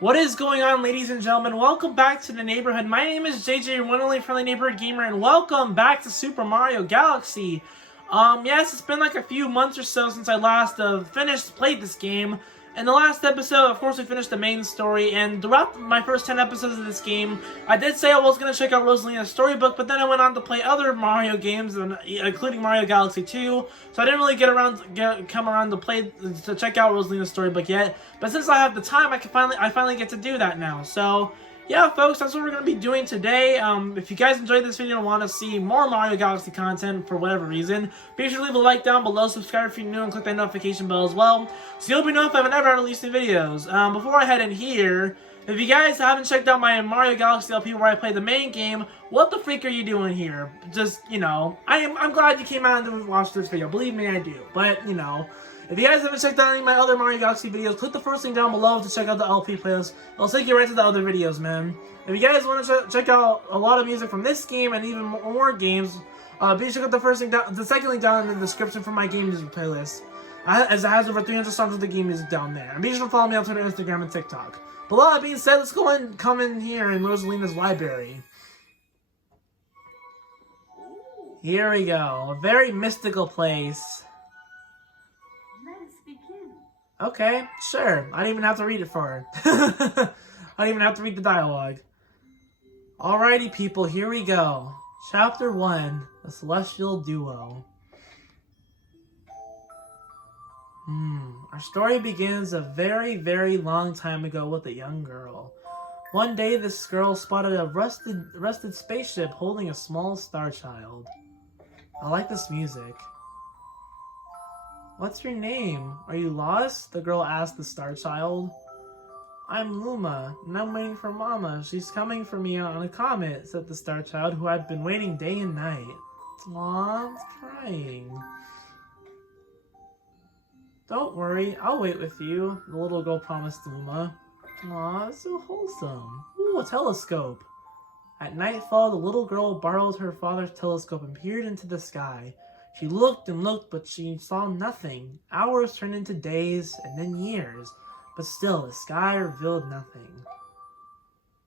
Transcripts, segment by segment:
What is going on, ladies and gentlemen? Welcome back to the neighborhood. My name is JJ, your one and only friendly neighborhood gamer, and welcome back to Super Mario Galaxy. Yes, it's been like a few months or so since I last played this game. In the last episode, of course, we finished the main story, and throughout my first 10 episodes of this game, I did say I was going to check out Rosalina's Storybook, but then I went on to play other Mario games, including Mario Galaxy 2, so I didn't really come around to check out Rosalina's Storybook yet. But since I have the time, I finally get to do that now. So yeah, folks, that's what we're going to be doing today. If you guys enjoyed this video and want to see more Mario Galaxy content for whatever reason, be sure to leave a like down below, subscribe if you're new, and click that notification bell as well, so you'll be notified whenever I release new videos. Before I head in here, if you guys haven't checked out my Mario Galaxy LP where I play the main game, what the freak are you doing here? Just, I'm glad you came out and watched this video. Believe me, I do. But, if you guys haven't checked out any of my other Mario Galaxy videos, click the first link down below to check out the LP playlist. It'll take you right to the other videos, man. If you guys want to check out a lot of music from this game and even more games, be sure to check out the second link down in the description for my game music playlist, as it has over 300 songs of the game music down there. And be sure to follow me on Twitter, Instagram, and TikTok. But with all that being said, let's go and come in here in Rosalina's library. Here we go. A very mystical place. Okay, sure. I didn't even have to read it for her. I didn't even have to read the dialogue. Alrighty, people, here we go. Chapter 1, The Celestial Duo. Our story begins a very, very long time ago with a young girl. One day, this girl spotted a rusted spaceship holding a small star child. I like this music. What's your name? Are you lost? The girl asked the star child. I'm Luma, and I'm waiting for Mama. She's coming for me on a comet, said the star child, who had been waiting day and night. Aw, it's crying. Don't worry, I'll wait with you, the little girl promised Luma. Aw, it's so wholesome. Ooh, a telescope. At nightfall, the little girl borrowed her father's telescope and peered into the sky. She looked and looked, but she saw nothing. Hours turned into days, and then years. But still, the sky revealed nothing.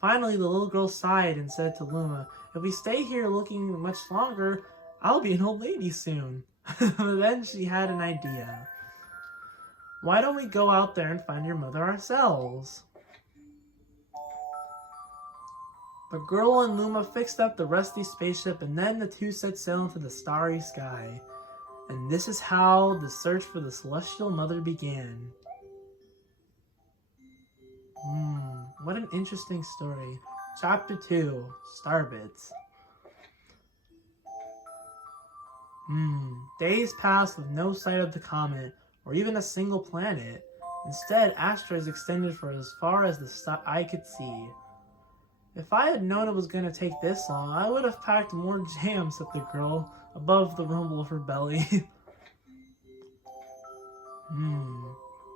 Finally, the little girl sighed and said to Luma, if we stay here looking much longer, I'll be an old lady soon. Then she had an idea. Why don't we go out there and find your mother ourselves? The girl and Luma fixed up the rusty spaceship, and then the two set sail into the starry sky. And this is how the search for the Celestial Mother began. What an interesting story. Chapter 2, Starbits. Days passed with no sight of the comet, or even a single planet. Instead, asteroids extended for as far as the eye could see. If I had known it was going to take this long, I would have packed more jam, said the girl, above the rumble of her belly.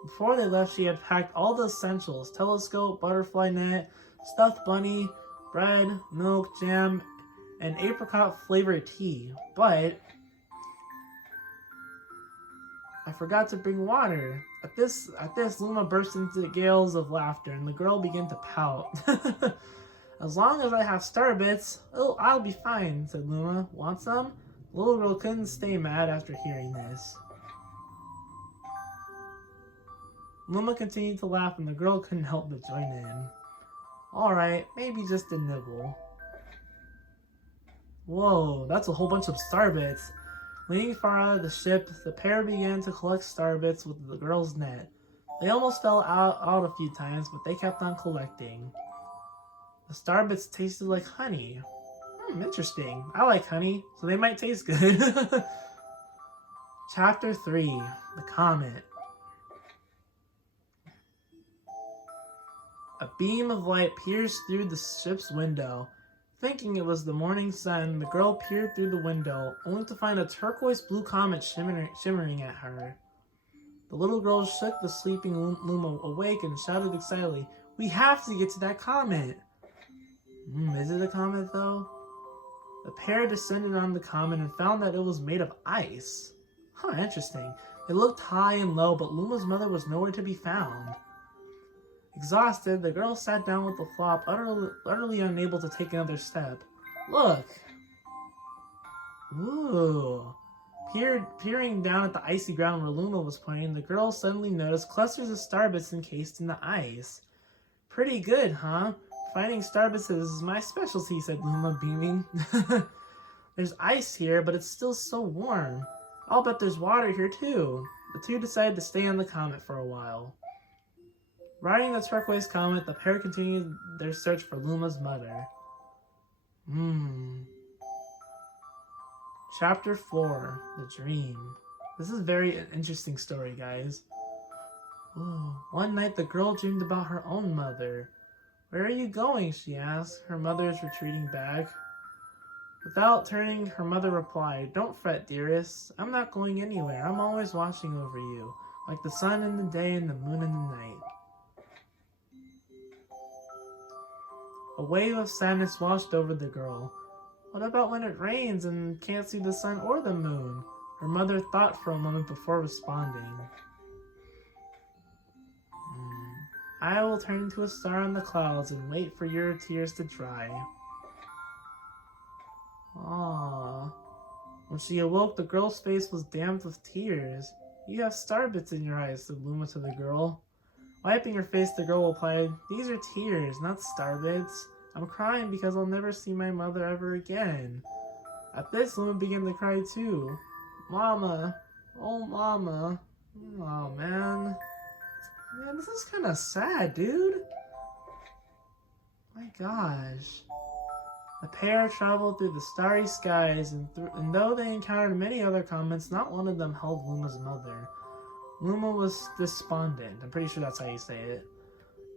Before they left, she had packed all the essentials: telescope, butterfly net, stuffed bunny, bread, milk, jam, and apricot-flavored tea. But I forgot to bring water. At this, Luma burst into gales of laughter, and the girl began to pout. As long as I have Starbits, I'll be fine, said Luma. Want some? The little girl couldn't stay mad after hearing this. Luma continued to laugh, and the girl couldn't help but join in. Alright, maybe just a nibble. Whoa, that's a whole bunch of Starbits. Leaning far out of the ship, the pair began to collect Starbits with the girl's net. They almost fell out a few times, but they kept on collecting. The Starbits tasted like honey. Interesting. I like honey, so they might taste good. Chapter 3, The Comet. A beam of light pierced through the ship's window. Thinking it was the morning sun, the girl peered through the window, only to find a turquoise blue comet shimmering at her. The little girl shook the sleeping Luma awake and shouted excitedly, "We have to get to that comet!" Is it a comet, though? The pair descended on the comet and found that it was made of ice. Interesting. It looked high and low, but Luma's mother was nowhere to be found. Exhausted, the girl sat down with the flop, utterly unable to take another step. Look! Ooh! Peering down at the icy ground where Luma was pointing, the girl suddenly noticed clusters of starbits encased in the ice. Pretty good, huh? Finding starbits is my specialty, said Luma, beaming. There's ice here, but it's still so warm. I'll bet there's water here, too. The two decided to stay on the comet for a while. Riding the turquoise comet, the pair continued their search for Luma's mother. Chapter 4, The Dream. This is a very interesting story, guys. Ooh. One night, the girl dreamed about her own mother. Where are you going? She asked. Her mother is retreating back. Without turning, her mother replied, Don't fret, dearest. I'm not going anywhere. I'm always watching over you, like the sun in the day and the moon in the night. A wave of sadness washed over the girl. What about when it rains and can't see the sun or the moon? Her mother thought for a moment before responding. I will turn into a star on the clouds and wait for your tears to dry. Aww. When she awoke, the girl's face was damp with tears. You have starbits in your eyes, said Luma to the girl. Wiping her face, the girl replied, These are tears, not starbits. I'm crying because I'll never see my mother ever again. At this, Luma began to cry too. Mama. Oh, Mama. Oh, man. Man, this is kind of sad, dude. My gosh. The pair traveled through the starry skies, and though they encountered many other comets, not one of them held Luma's mother. Luma was despondent. I'm pretty sure that's how you say it.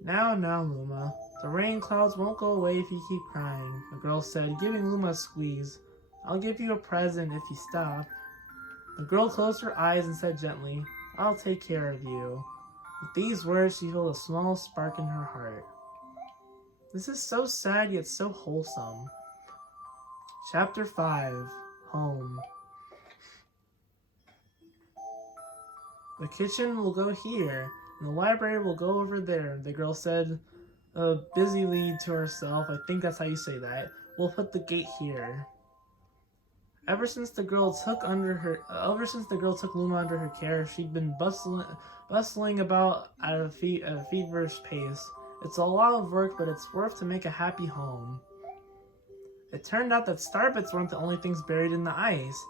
Now, Luma. The rain clouds won't go away if you keep crying, the girl said, giving Luma a squeeze. I'll give you a present if you stop. The girl closed her eyes and said gently, I'll take care of you. With these words, she felt a small spark in her heart. This is so sad yet so wholesome. Chapter 5, Home. The kitchen will go here, and the library will go over there, the girl said, busily to herself. I think that's how you say that. We'll put the gate here. Ever since the girl took Luma under her care, she'd been bustling about at a feverish pace. It's a lot of work, but it's worth to make a happy home. It turned out that starbits weren't the only things buried in the ice.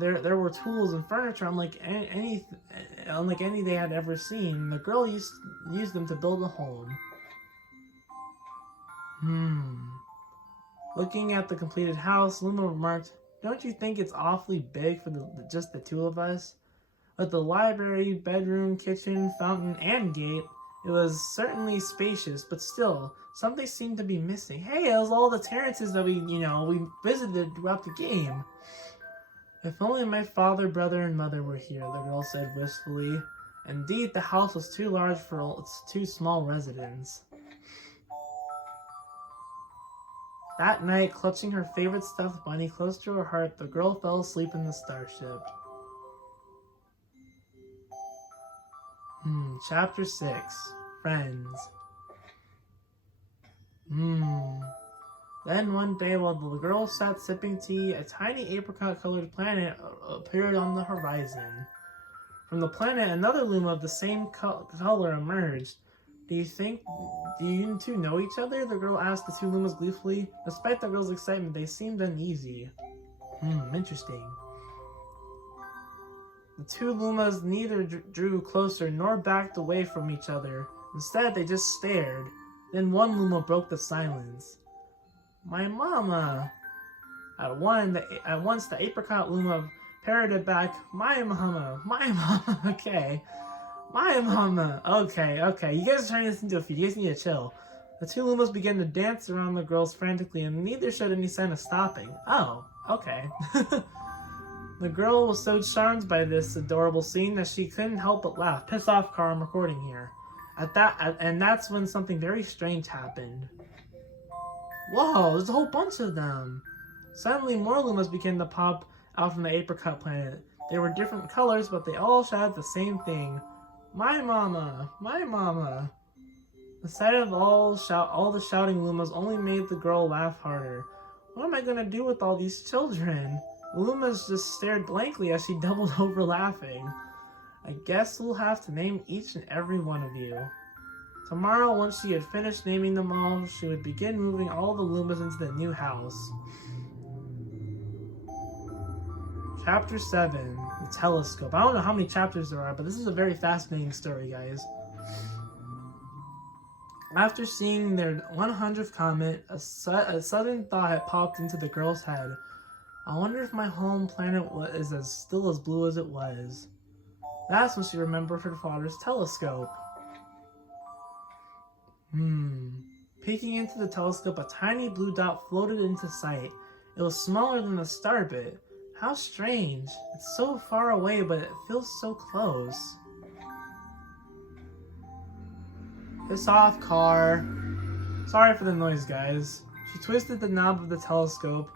There were tools and furniture unlike any they had ever seen. The girl used them to build a home. Looking at the completed house, Luma remarked, Don't you think it's awfully big for just the two of us? With the library, bedroom, kitchen, fountain, and gate, it was certainly spacious, but still, something seemed to be missing. Hey, it was all the terraces that we visited throughout the game. If only my father, brother, and mother were here, the girl said wistfully. Indeed, the house was too large for its two small residents. That night, clutching her favorite stuffed bunny close to her heart, the girl fell asleep in the starship. Chapter 6, Friends. Then one day, while the girl sat sipping tea, a tiny apricot-colored planet appeared on the horizon. From the planet, another Luma of the same color emerged. Do you two know each other? The girl asked the two Lumas gleefully. Despite the girl's excitement, they seemed uneasy. Interesting. The two Lumas neither drew closer nor backed away from each other. Instead, they just stared. Then one Luma broke the silence. My mama! At once, the apricot Luma parroted back, My mama! Okay. My mama! Okay. You guys are turning this into a feud. You guys need to chill. The two Lumas began to dance around the girls frantically, and neither showed any sign of stopping. Oh, okay. The girl was so charmed by this adorable scene that she couldn't help but laugh. Piss off, car, I'm recording here. And that's when something very strange happened. Whoa, there's a whole bunch of them. Suddenly, more Lumas began to pop out from the apricot planet. They were different colors, but they all shouted the same thing. My mama! My mama! The sight of all the shouting Lumas only made the girl laugh harder. What am I gonna do with all these children? The Lumas just stared blankly as she doubled over laughing. I guess we'll have to name each and every one of you. Tomorrow, once she had finished naming them all, she would begin moving all the Lumas into the new house. Chapter 7, The Telescope. I don't know how many chapters there are, but this is a very fascinating story, guys. After seeing their 100th comet, a sudden thought had popped into the girl's head. I wonder if my home planet is still as blue as it was. That's when she remembered her father's telescope. Peeking into the telescope, a tiny blue dot floated into sight. It was smaller than the star bit. How strange. It's so far away, but it feels so close. Piss off, car. Sorry for the noise, guys. She twisted the knob of the telescope,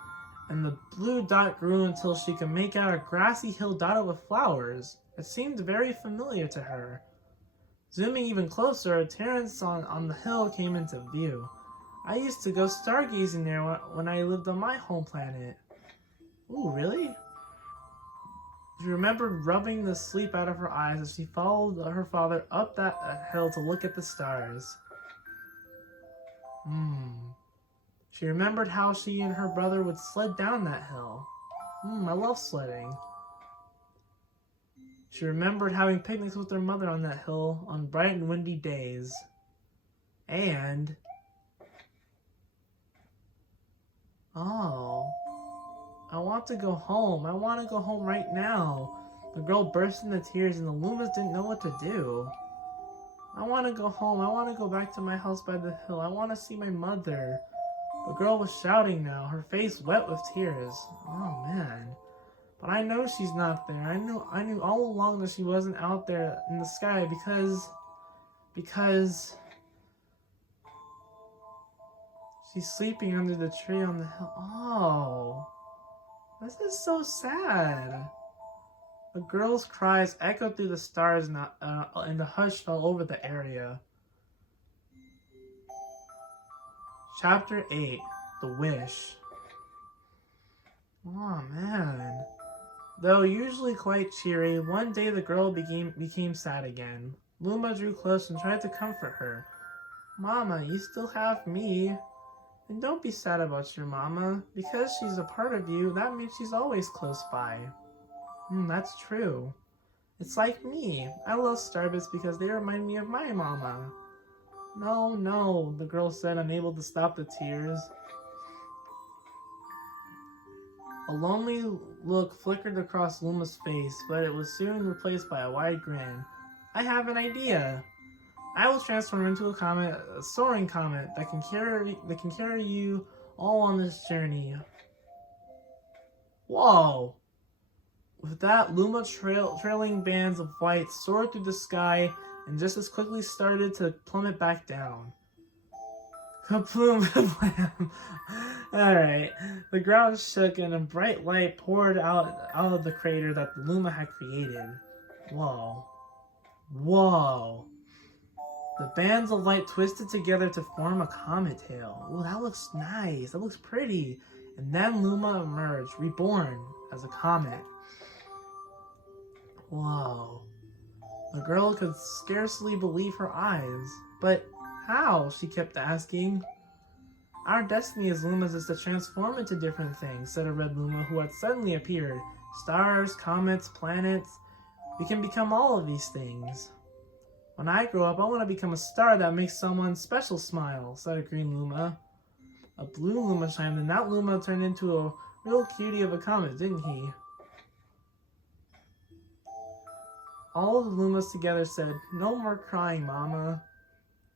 and the blue dot grew until she could make out a grassy hill dotted with flowers. It seemed very familiar to her. Zooming even closer, a terrace on the hill came into view. I used to go stargazing there when I lived on my home planet. Ooh, really? She remembered rubbing the sleep out of her eyes as she followed her father up that hill to look at the stars. She remembered how she and her brother would sled down that hill. I love sledding. She remembered having picnics with her mother on that hill on bright and windy days. And... oh... I want to go home. I want to go home right now. The girl burst into tears and the Lumas didn't know what to do. I want to go home. I want to go back to my house by the hill. I want to see my mother. The girl was shouting now, her face wet with tears. Oh man. But I know she's not there. I knew all along that she wasn't out there in the sky because she's sleeping under the tree on the hill. Oh. This is so sad. The girl's cries echoed through the stars and the hush fell over the area. Chapter 8, The Wish. Oh man. Though usually quite cheery, one day the girl became sad again. Luma drew close and tried to comfort her. Mama, you still have me. And don't be sad about your mama. Because she's a part of you, that means she's always close by. That's true. It's like me. I love Starbits because they remind me of my mama. No, the girl said, unable to stop the tears. A lonely look flickered across Luma's face, but it was soon replaced by a wide grin. I have an idea. I will transform into a soaring comet that can carry you all on this journey. Whoa! With that, Luma trailing bands of light soared through the sky and just as quickly started to plummet back down. Kaploom, kablam. Alright, the ground shook and a bright light poured out of the crater that the Luma had created. Whoa. The bands of light twisted together to form a comet tail. Ooh, that looks nice. That looks pretty. And then Luma emerged, reborn as a comet. Whoa. The girl could scarcely believe her eyes. But how? She kept asking. Our destiny as Lumas is to transform into different things, said a red Luma who had suddenly appeared. Stars, comets, planets. We can become all of these things. When I grow up, I want to become a star that makes someone special smile, said a green Luma. A blue Luma chimed in. That Luma turned into a real cutie of a comet, didn't he? All the Lumas together said, No more crying, Mama.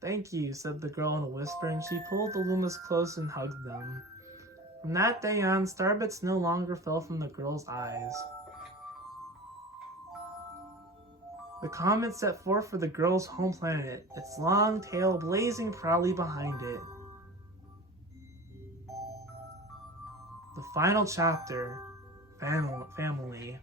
Thank you, said the girl in a whisper, and she pulled the Lumas close and hugged them. From that day on, starbits no longer fell from the girl's eyes. The comet set forth for the girl's home planet, its long tail blazing proudly behind it. The final chapter, Family.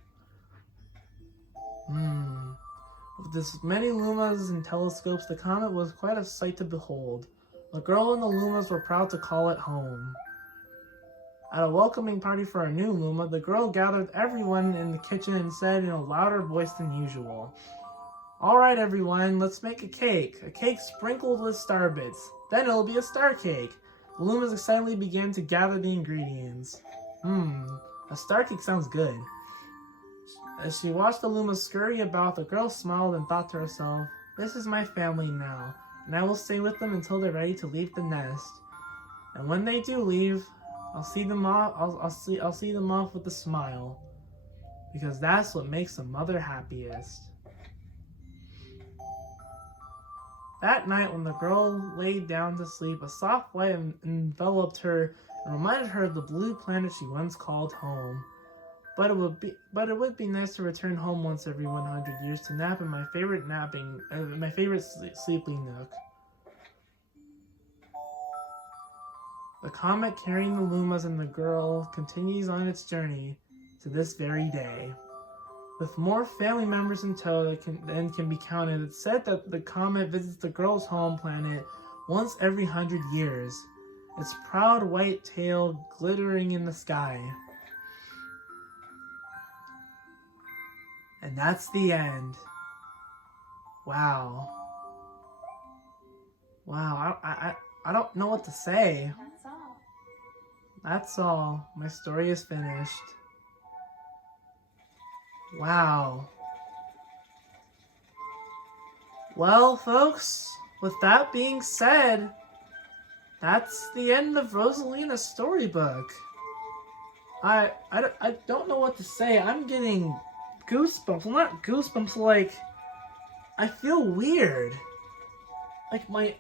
With this many lumas and telescopes, the comet was quite a sight to behold. The girl and the lumas were proud to call it home. At a welcoming party for a new luma, the girl gathered everyone in the kitchen and said in a louder voice than usual, "Alright everyone, let's make a cake sprinkled with star bits. Then it'll be a star cake." The lumas excitedly began to gather the ingredients. A star cake sounds good. As she watched the lumas scurry about, the girl smiled and thought to herself, "This is my family now, and I will stay with them until they're ready to leave the nest. And when they do leave, I'll see them off. I'll see them off with a smile, because that's what makes a mother happiest." That night, when the girl laid down to sleep, a soft light enveloped her and reminded her of the blue planet she once called home. But it would be nice to return home once every 100 years to nap in my favorite sleeping nook. The comet carrying the lumas and the girl continues on its journey to this very day. With more family members in tow than can be counted, it's said that the comet visits the girl's home planet once every 100 years, its proud white tail glittering in the sky. And that's the end. Wow. I don't know what to say. That's all. That's all. My story is finished. Wow. Well, folks, with that being said, that's the end of Rosalina's storybook. I don't know what to say. I'm getting goosebumps. Well, not goosebumps, like, I feel weird. Like the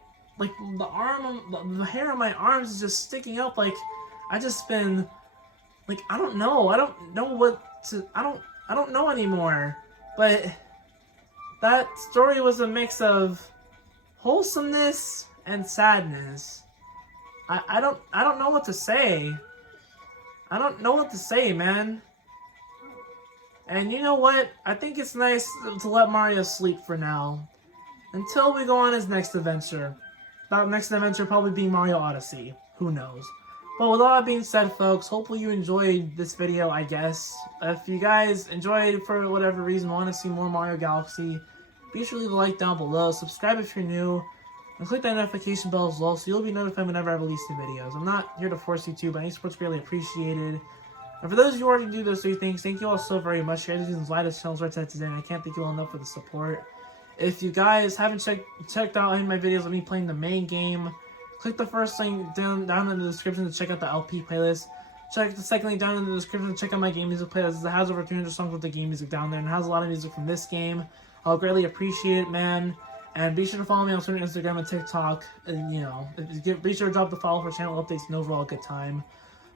hair on my arms is just sticking up, like I just been, like, I don't know I don't know anymore. But that story was a mix of wholesomeness and sadness. I don't know what to say. I don't know what to say, man. And you know what? I think it's nice to let Mario sleep for now, until we go on his next adventure. That next adventure probably being Mario Odyssey. Who knows? But with all that being said, folks, hopefully you enjoyed this video, I guess. If you guys enjoyed, for whatever reason, want to see more Mario Galaxy, be sure to leave a like down below, subscribe if you're new, and click that notification bell as well so you'll be notified whenever I release new videos. I'm not here to force you to, but any support's greatly appreciated. And for those of you who already do those three things, thank you all so very much. You guys are using why this channel's right today, and I can't thank you all enough for the support. If you guys haven't checked out any of my videos of me playing the main game, click the first link down in the description to check out the LP playlist. Check the second link down in the description to check out my game music playlist. It has over 200 songs with the game music down there, and it has a lot of music from this game. I'll greatly appreciate it, man. And be sure to follow me on Twitter, Instagram, and TikTok. And, you know, be sure to drop the follow for channel updates and overall good time.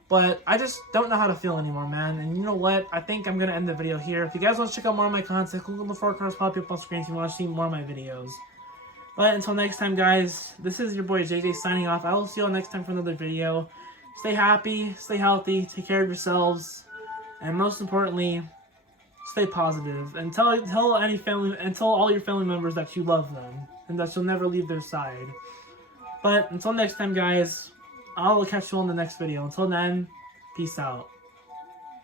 But I just don't know how to feel anymore, man. And you know what? I think I'm going to end the video here. If you guys want to check out more of my content, click on the 4 cards pop up on screen if you want to see more of my videos. But until next time, guys, this is your boy JJ signing off. I will see you all next time for another video. Stay happy, stay healthy, take care of yourselves, and most importantly, stay positive. And tell all your family members that you love them and that you'll never leave their side. But until next time, guys, I'll catch you on the next video. Until then, peace out.